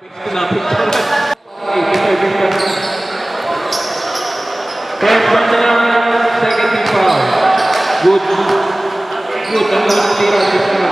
Second team foul. Good. Ang lalang tira di sana.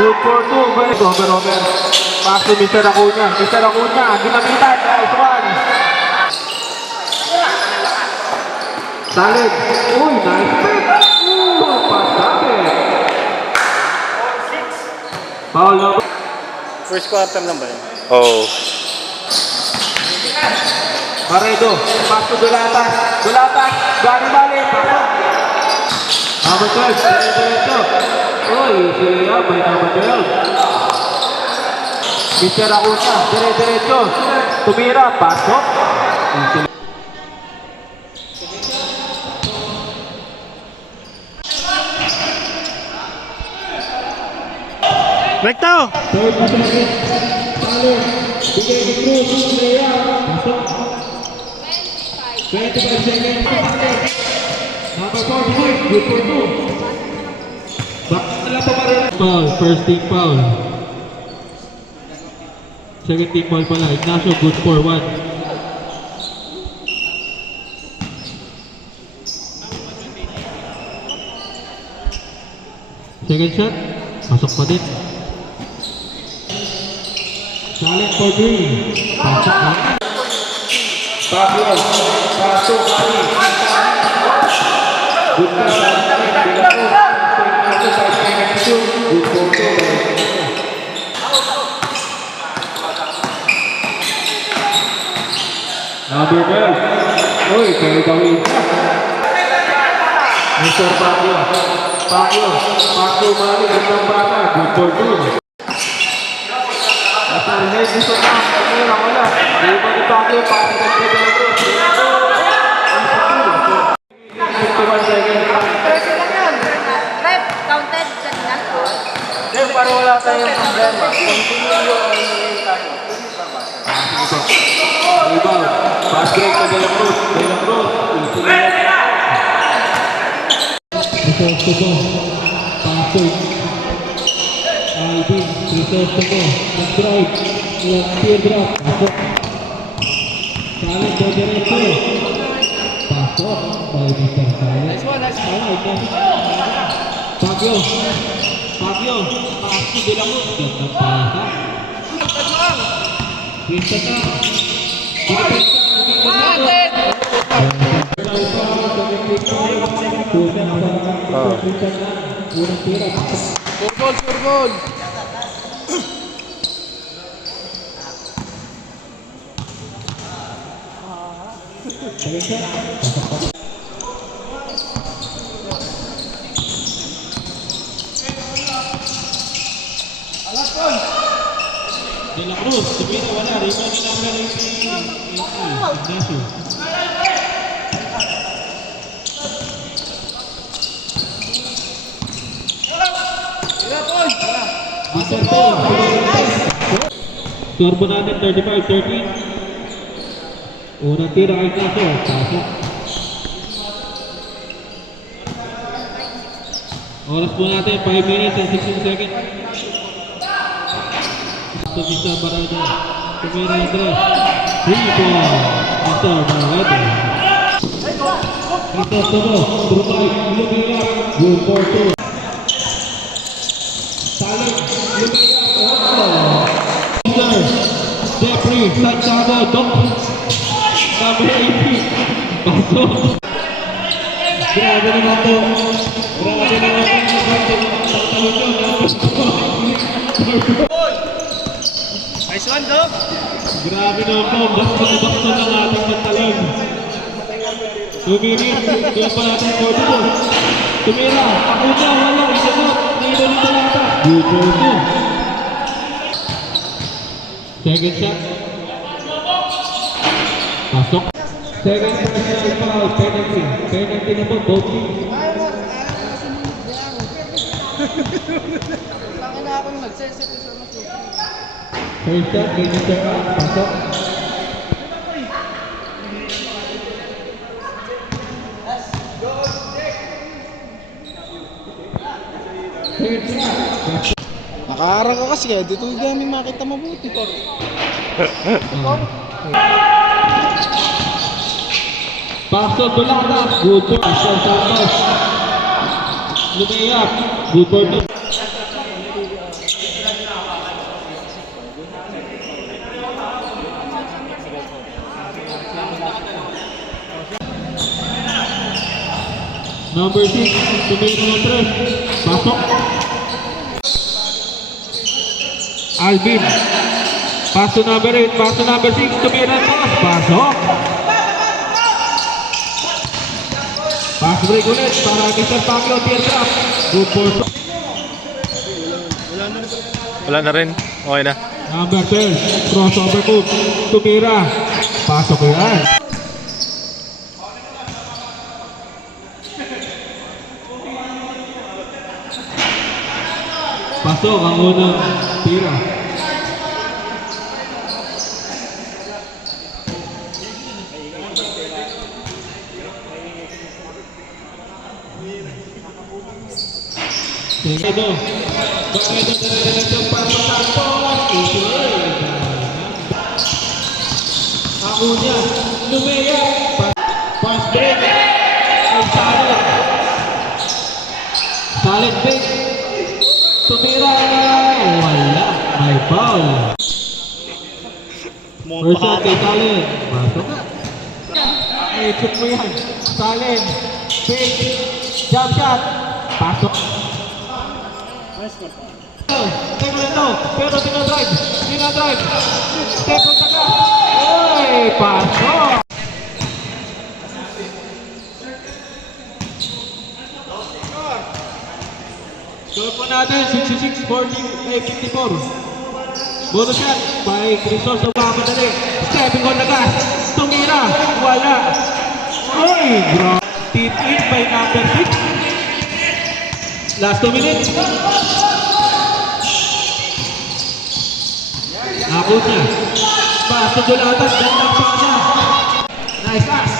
Good for two. Robert. Pass to Mr. Acuña. Ginamitan. Nice one. Salid. Uy, nice pick. Pasabit. Foul number. First quarter lang ba yun? Oo. Paredo. Pass to Dulatas. Bali. Pasok. Number 12. Diretso. Uy, siya may number 12. Mr. Acuña. Diretso. Tumira. Pasok. Recto! Third possession. Salud. Bigay ni Cruz. Leia. Pasok. 25 seconds. Number 46. Good for two. Bakit pa rin? Foul. First team foul. Second team foul pala. Ignacio, good for one. Second shot. Pasok pa din. Challenge for three. Pasok na. Pasok kali. Good na sa good for two. Number 12. Uy, kaya gawin. Mr. Pacquiao. Pacquiao mali. Good bata. Good for two. Head dito na. Wala. Di ba ni Pacquiao? Pasikan ka dyan bro. 51 seconds. Rep, counted dyan na. Then, para wala tayong problema. Continue yung tayo. Rebound. Pass break ka Dela Cruz. Resource to go. Passing. Alvin. Resource to go. Nag-drive. Teardrop. Pasok. Salad do diretso. Pasok. By Mr. Salad. Nice one. Pacquiao. Pass to Dela Cruz. Gandang pasa. Pista ka. Sure goal. Dela Cruz, tumira wala. Rebound ni number 18. Ignacio. Score po natin 35-13. Unang tira kay Ignacio. Pasok. Oras po natin 5 minutes and 16 seconds. Ito Mr. Barada. Tumira Andres. 3 ball. Mr. Barada. Ito Tomo. Trumay. Lumira. Good for 2. Saling. Lumira. Jeffrey Santiago. Dok. Number 18. Pasok. Grabe naman to. Nice one, Doc. Grabe naman po. Basta ng ating pantalon. 2 minutes. Doon pa natin for the ball. Tumira. Acuña. Wala. Isagot. Nilo nito lata. Good for 2. Second shot. Pasok. Second personal foul, penalty. Penalty na po, both teams. Bakit na akong nagseset sa masuki? First shot, Mr. Ang, pasok. Third shot. Nakaharang ka kasi kaya dito hindi makita mabuti. Pasok, Bulata. Good for Mr. Santos. Lumayap. Good for two. Number 6, tumira ng 3. Pasok. Alvin. Paso number 8, paso number 6, tumira ng 3. Pasok. Pass break ulit para Mr. Pacquiao teardrop. Good for Wala na rin. Okay na. number 10, crossover move. Tumira. Pasok yan. Pasok ang unang tira. Segundo. Bakit na pasok takbo? Ang una, Lumea. Pass break. Ay salad. Salad break. Tumira. Wala. May foul. First shot kay Salad. Pasok na. Ay, shoot mo yan. Salad. Fake. Jump shot. Pasok. Take ulit to. Pero dinadrive. Step on the gas. Uy, pasok. Score po natin, 66-54. Bonus shot by Crisol sa pamadali. Stepping on the gas. Tumira. Wala. Uy, grabe. Tip in by number 6. Last 2 minutes. Nakot niya. Pasok Dulatas. Gandang sana. Nice pass.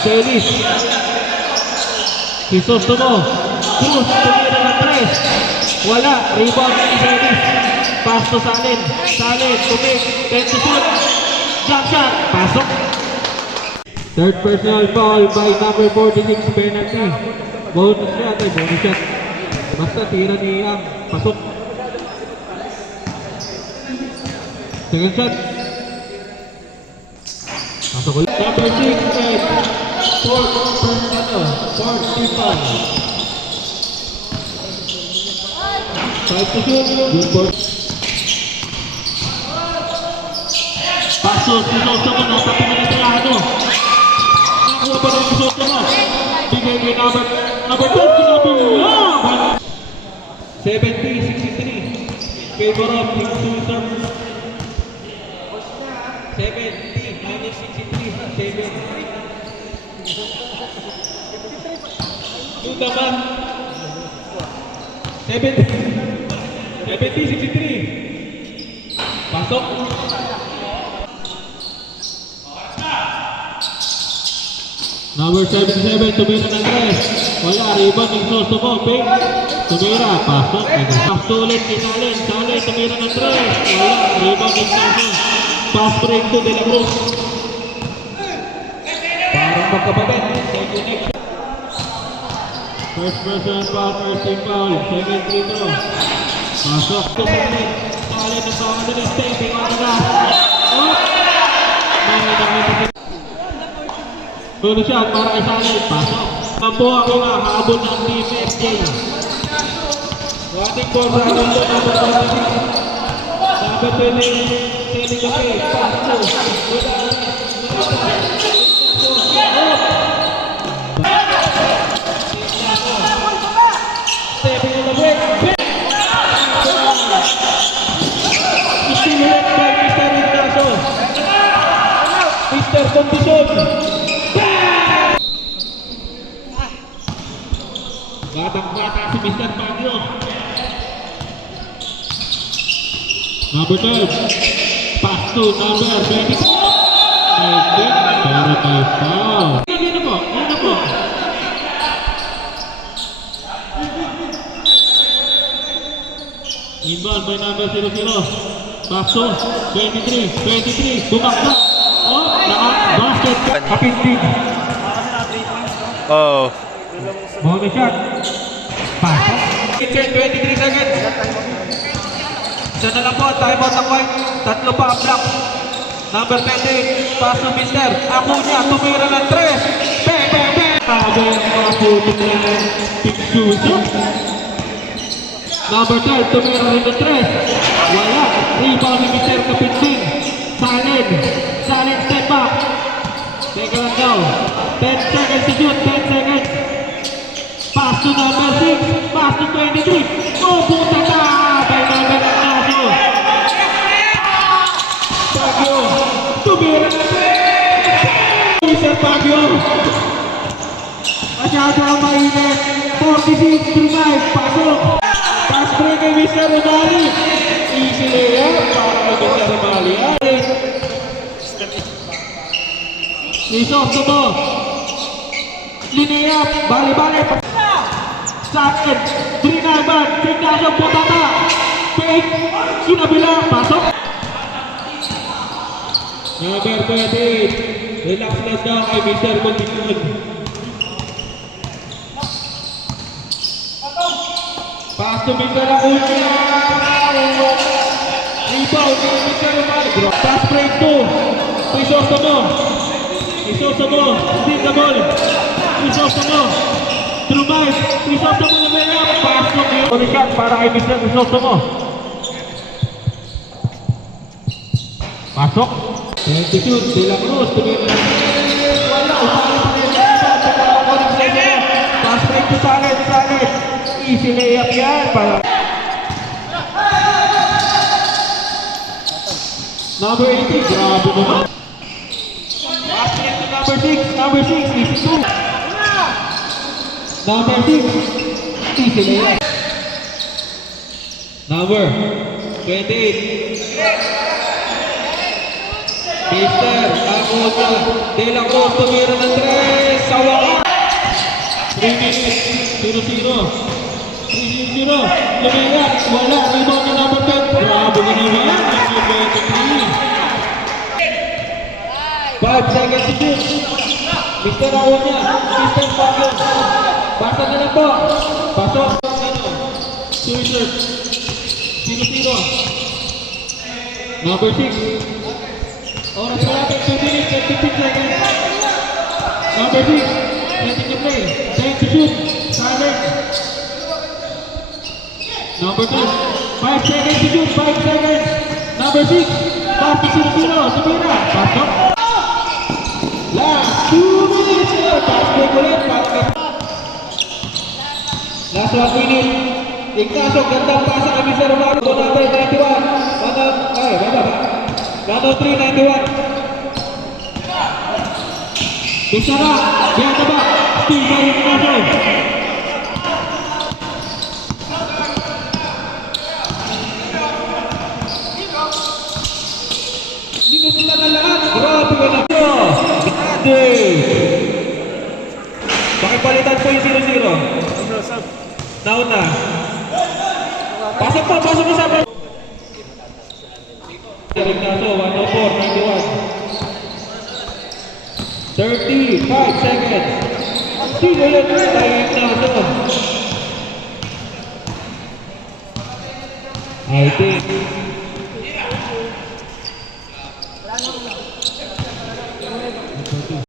Celis. Crisostomo. Cruz. Tumira ng 3. Wala. Rebound ni Celis. Pass to Salen. Tumig. 10 to shoot. Jump shot. Pasok. Third personal foul by number 46, penalty. Bonus shot. Basta tira ni Ang. Pasok. Second shot. Pasok ulit. Number 6, and fourth foul. 5 to shoot. Good for. Pasok. Napatingin na tirado. Nakuha pa rin yung soto mo. Bigay kay number 2. Sinabi mo. 70-63. Favor of Team Suitor. 70-63. 70. Two naman. 70-63. Pasok. Number 77, tumira ng 3. Wala, rebound ng Sosomo. Pink. Tumira, pasok. Pass to ulit kay Salen. Tumira ng 3. Wala, rebound ng Sosomo. Pass break to De La Cruz. Parang magkababit. First person foul, first team foul. Second free throw. Pasok. Salen ng pamadali. Stepping on the glass. Bonus shot para kay Salen. Pasok. Mampo ako nga, habol ng Team FJ. Waiting for the number 26. Number 20, Selling Cafe. Pasok. kondisyon. Batang-bata si Mr. Baguio. Number 12. Pass to number 22. Pero may foul. Yan na po. Inbound by number 00. Pass to 23. Bumakta. Oh, basket. Kapintig. Oh. Bonus shot. Pass. 23 seconds. Isa na lang po. Time out ng white. Tatlo pa ang block. Number 20. Pass to Mister. Acuña. Tumira ng 3. Bang. Tago yung mga puto nila. Pigsuso. Number 12, tumira rin ng 3. Wala. Rebound ni Mr. Kapinting. Silent step back. Teka lang daw. 10 seconds to shoot. 10 seconds. Pass to number 6. Pass to 23. Oh, puta ka! By number Ignacio. Baguio. Tumira ng 3. Mr. Baguio. Masyado ang mainit. 46-5. Pasok. Pass break kay Mr. Romali. Easy layup para kay Mr. Romali. Nisok to mo. Linayap. Bali. Sakit. 3 na iban. Tignasyong Botata. Fake. Kinabila. Pasok. Number 20. Relax lang daw kay Mr. Condition. Pass to Mr. Acuña. Rebound ni Mr. Romali. Pass break 2. Isoso mo. Steal the ball. Isoso mo. Through Mike. Isoso mo na layup. Pass to Mr. Shot para kay Mr. Isoso mo. Pasok. 22. De La Cruz. Wala. Upali pa rin. Pass break to Salet. Easy layup yan para number 18, grabe naman. Basket to number 6, easy 2. Number 6, easy layup. Number 28. Mister Acuña, De La Cruz, tumira ng 3, sawa ka. 3 minutes, 0-0. 3-0, lumayas, wala, rebound na number 10. Grabe ka naman, number 23. 5 seconds to shoot. Mr. Acuña, Mr. Baguio. Basta na lang po. Pasok. Switcher. 0-0. Number 6. Oras na natin, 2 minutes and 15 seconds. Number 6, setting the play. 10 to shoot. Silent. Number 2, 5 seconds to shoot, 5 seconds. Number 6, pass to 0-0, Tumira, pasok. Last 2 minutes, pass break ulit, last 1 minute. Ignacio, gandang pasa kami sa Romano. Ito number 91. Number 3, 91. Bisara, biar ba? Steal by Ignacio. Sinusundan ang lahat. Grabe ka na. Grande. Pakipalitan po yung 0-0. Nauna. Pasok po sa akin. Ignacio, 104, 91. 35 seconds. Steal ulit tayo Ignacio. I think